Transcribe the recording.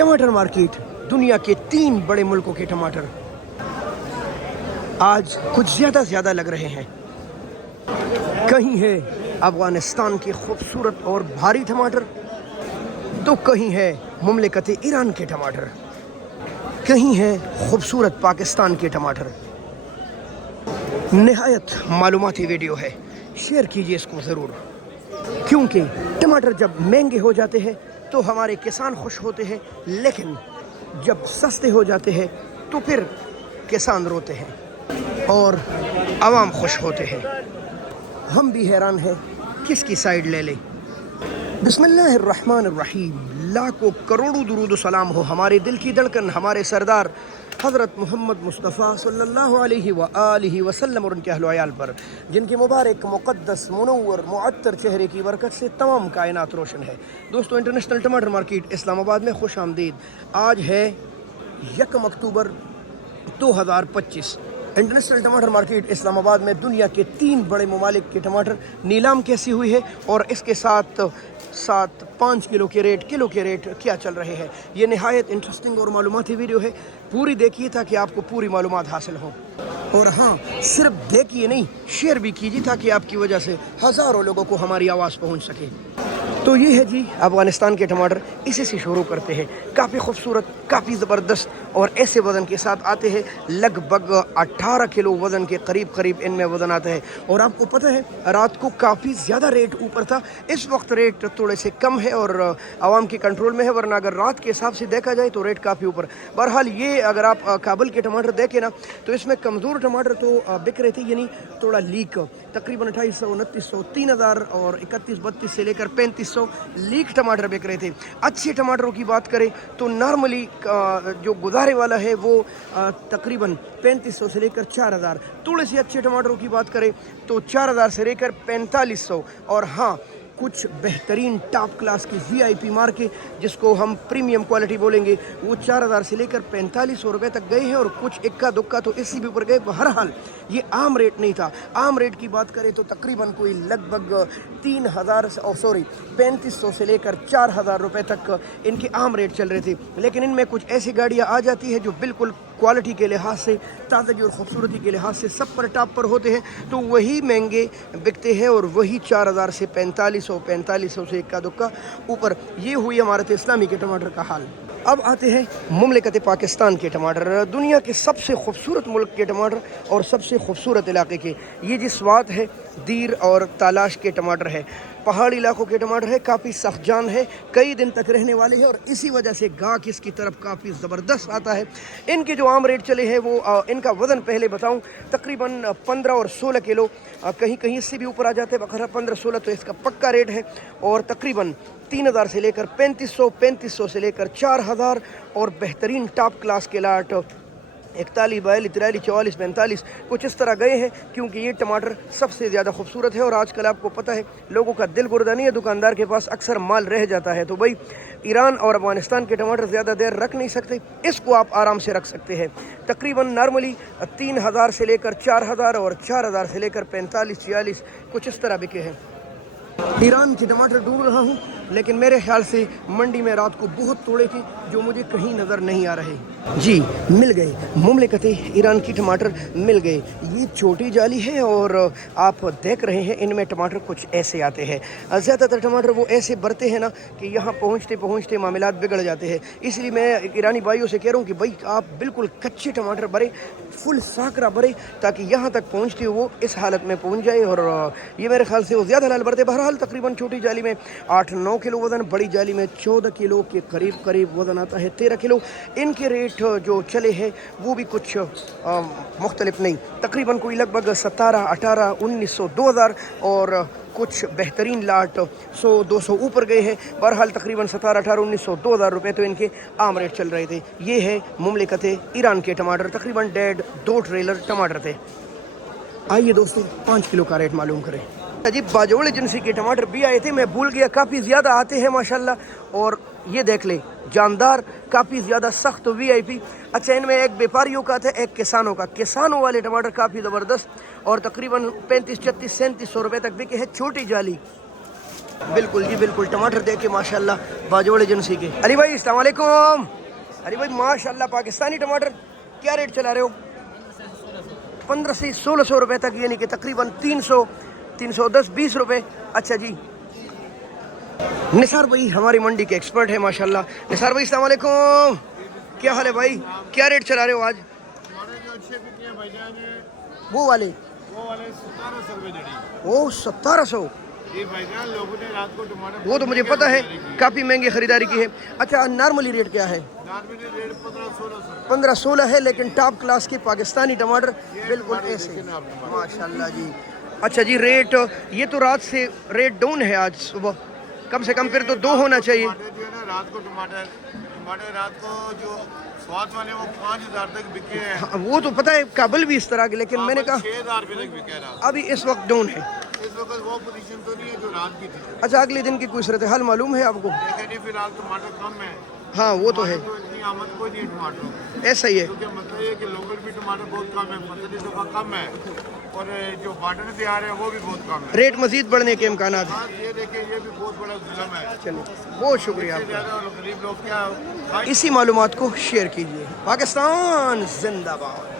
टमाटर मार्केट, दुनिया के 3 बड़े मुल्कों के टमाटर आज कुछ ज़्यादा लग रहे हैं। कहीं है अफ़गानिस्तान के खूबसूरत और भारी टमाटर, तो कहीं है मुमलिकत ईरान के टमाटर, कहीं है खूबसूरत पाकिस्तान के टमाटर। निहायत मालूमाती वीडियो है, शेयर कीजिए इसको ज़रूर, क्योंकि टमाटर जब महंगे हो जाते हैं तो हमारे किसान खुश होते हैं, लेकिन जब सस्ते हो जाते हैं तो फिर किसान रोते हैं और आवाम खुश होते हैं। हम भी हैरान हैं किसकी साइड ले लें। बिस्मिल्लाहिर्रहमानिर्रहीम। लाखों करोड़ों दुरूद सलाम हो हमारे दिल की धड़कन, हमारे सरदार हज़रत मोहम्मद मुस्तफ़ा सल्लल्लाहु अलैहि व आलिहि वसल्लम और उनके अहल व अयाल पर, जिनके मुबारक मुक़द्दस मुनव्वर मुअत्तर चेहरे की बरकत से तमाम कायनात रोशन है। दोस्तों, इंटरनेशनल टमाटर मार्केट इस्लामाबाद में खुश आमदीद। आज है 1 अक्टूबर 2025। इंटरनेशनल टमाटर मार्केट इस्लामाबाद में दुनिया के 3 बड़े ममालिक के टमाटर नीलाम कैसी हुई है और इसके साथ 5 किलो के रेट क्या चल रहे हैं। ये निहायत इंटरेस्टिंग और मालूमाती वीडियो है, पूरी देखिए ताकि आपको पूरी मालूमात हासिल हो। और हाँ, सिर्फ देखिए नहीं, शेयर भी कीजिए ताकि आपकी वजह से हज़ारों लोगों को हमारी आवाज़ पहुँच सके। तो ये है जी अफ़गानिस्तान के टमाटर, इसी से शुरू करते हैं। काफ़ी खूबसूरत, काफ़ी ज़बरदस्त और ऐसे वज़न के साथ आते हैं, लगभग 18 किलो वज़न के करीब इनमें वज़न आता है। और आपको पता है रात को काफ़ी ज़्यादा रेट ऊपर था, इस वक्त रेट थोड़े से कम है और आवाम के कंट्रोल में है, वरना अगर रात के हिसाब से देखा जाए तो रेट काफ़ी ऊपर। बहरहाल ये अगर आप काबुल के टमाटर देखें ना तो इसमें कमज़ोर टमाटर तो बिक रहे थे, यानी थोड़ा लीक, तकरीबन 2800, 2900, 3000 और 31-32 से लेकर 3500 लीक टमाटर बिक रहे थे। अच्छे टमाटरों की बात करें तो नॉर्मली जो गुजारे वाला है वो तकरीबन 3500 से लेकर 4000। थोड़े से अच्छे टमाटरों की बात करें तो 4000 से लेकर 4500। और हाँ, कुछ बेहतरीन टॉप क्लास की VIP मार्क के, जिसको हम प्रीमियम क्वालिटी बोलेंगे, वो 4000 से लेकर 4500 रुपये तक गए हैं और कुछ इक्का दुक्का तो इससे भी ऊपर गए। बहरहाल ये आम रेट नहीं था। आम रेट की बात करें तो तकरीबन कोई लगभग 3500 से लेकर 4000 रुपये तक इनके आम रेट चल रहे थे। लेकिन इनमें कुछ ऐसी गाड़ियाँ आ जाती है जो बिल्कुल क्वालिटी के लिहाज से, ताज़गी और ख़ूबसूरती के लिहाज से सब पर टॉप पर होते हैं, तो वही महंगे बिकते हैं और वही 4000 से 4500 से इक्का दुक्का ऊपर। ये हुई हमारे इस्लामी के टमाटर का हाल। अब आते हैं मुमलिकत पाकिस्तान के टमाटर, दुनिया के सबसे खूबसूरत मुल्क के टमाटर और सबसे खूबसूरत इलाके के। ये जिस बात है दीर और तालाश के टमाटर है, पहाड़ी इलाकों के टमाटर है, काफ़ी सख्त जान है, कई दिन तक रहने वाले हैं और इसी वजह से गाहक इसकी तरफ काफ़ी ज़बरदस्त आता है। इनके जो आम रेट चले हैं वो इनका वज़न पहले बताऊं, तकरीबन 15 और 16 किलो, कहीं इससे भी ऊपर आ जाते हैं। बखरा 15-16 तो इसका पक्का रेट है और तकरीबन 3000 से लेकर 3500 से लेकर 4000 और बेहतरीन टॉप क्लास के लाट 41, 42, 43, 44, 45 कुछ इस तरह गए हैं, क्योंकि ये टमाटर सबसे ज़्यादा खूबसूरत है। और आजकल आपको पता है लोगों का दिल गुर्दा नहीं है, दुकानदार के पास अक्सर माल रह जाता है, तो भाई ईरान और अफ़गानिस्तान के टमाटर ज़्यादा देर रख नहीं सकते, इसको आप आराम से रख सकते हैं। तकरीबन नॉर्मली 3000 से लेकर 4000 और 4000 से लेकर 45-46 कुछ इस तरह बिके हैं। ईरान के टमाटर ढूंढ रहा हूँ, लेकिन मेरे ख्याल से मंडी में रात को बहुत तोड़े थे जो मुझे कहीं नज़र नहीं आ रहे। जी मिल गए, मुमलिकत ईरान की टमाटर मिल गए। ये छोटी जाली है और आप देख रहे हैं इनमें टमाटर कुछ ऐसे आते हैं। ज़्यादातर टमाटर वो ऐसे भरते हैं ना कि यहाँ पहुँचते मामलात बिगड़ जाते हैं। इसलिए मैं ईरानी भाइयों से कह रहा हूँ कि भाई आप बिल्कुल कच्चे टमाटर भरें, फुल साकरा भरें, ताकि यहाँ तक पहुँचते वो इस हालत में पहुँच जाए। और ये मेरे ख्याल से वो ज़्यादा लाल भरते। बहरहाल तकरीबन छोटी जाली में 8-9 किलो वज़न, बड़ी जाली में 14 किलो के करीब वज़न आता है, 13 किलो। इनके रेट जो चले हैं वो भी कुछ मुख्तलिफ नहीं, तकरीबन कोई लगभग 17, 18, 1900, 2000 और कुछ बेहतरीन लाट 100-200 ऊपर गए हैं। बहरहाल तकरीबन 17, 18, 1900, 2000 रुपये तो इनके आम रेट चल रहे थे। ये है मुमलिकत ईरान के टमाटर, तकरीबन 1.5-2 ट्रेलर टमाटर थे। आइए दोस्तों 5 किलो का रेट मालूम करें। अजीब बाजोड़ एजेंसी के टमाटर भी आए थे, मैं भूल गया, काफ़ी ज़्यादा आते हैं माशाल्लाह। और ये देख ले, जानदार, काफ़ी ज़्यादा सख्त VIP। अच्छा, इनमें एक व्यापारियों का था, एक किसानों का। किसानों वाले टमाटर काफ़ी ज़बरदस्त और तकरीबन 35, 36, 3700 रुपये तक बिके हैं। छोटी जाली बिल्कुल जी बिल्कुल, टमाटर देख के माशाल्लाह बाजोड़ एजेंसी के। अली भाई अस्सलाम वालेकुम। अली भाई माशाल्लाह पाकिस्तानी टमाटर क्या रेट चला रहे हो? 15 से 1600 रुपए तक, यानी कि तकरीबन 300, 310, 20 रुपए। अच्छा जी, निसार भाई हमारी मंडी के एक्सपर्ट है माशाल्लाह। निसार भाई अस्सलाम वालेकुम, क्या हाल है भाई? क्या रेट चला रहे हो आज? वो वाले 1700 रुपए जड़ी। वो 1700। ये भाईजान लोगों ने रात को टमाटर, वो तो मुझे पता है, काफ़ी महंगी खरीदारी की है। अच्छा नॉर्मली रेट क्या है? Normally rate 1500-1600। 15-16 है, लेकिन टॉप क्लास के पाकिस्तानी टमाटर बिल्कुल ऐसे माशाल्लाह जी। अच्छा जी, रेट ये तो रात से रेट डाउन है आज सुबह, कम से कम फिर तो 2 होना चाहिए। टमाटर जो है ना रात को टमाटर रात को जो स्वाद वाले वो 5000 तक बिके हैं। हाँ, वो तो पता है काबुल भी इस तरह के, लेकिन मैंने कहा 6000 रुपए तक बिके रहा। अभी इस वक्त डाउन है। इस वक्त वो पोजीशन तो नहीं है जो रात की थी। अच्छा अगले दिन की कोई सूरत हाल मालूम है आपको? लेकिन फिलहाल टमाटर कम है। हाँ वो तो है, तो इतनी आमद कोई नहीं है टमाटरों की। ऐसा ही है। क्योंकि मतलब ये कि लोकल भी टमाटर बहुत कम है, फसली दफा कम है, और जो बार्डर से आ रहे हैं वो भी बहुत कम है। रेट मजीद बढ़ने के इम्कान हैं। हाँ, ये देखिए ये भी बहुत बड़ा जुल्म है। चलिए बहुत शुक्रिया इससे आपका। ज़्यादा गरीब लोग क्या इसी मालूमात को शेयर कीजिए। पाकिस्तान जिंदाबाद।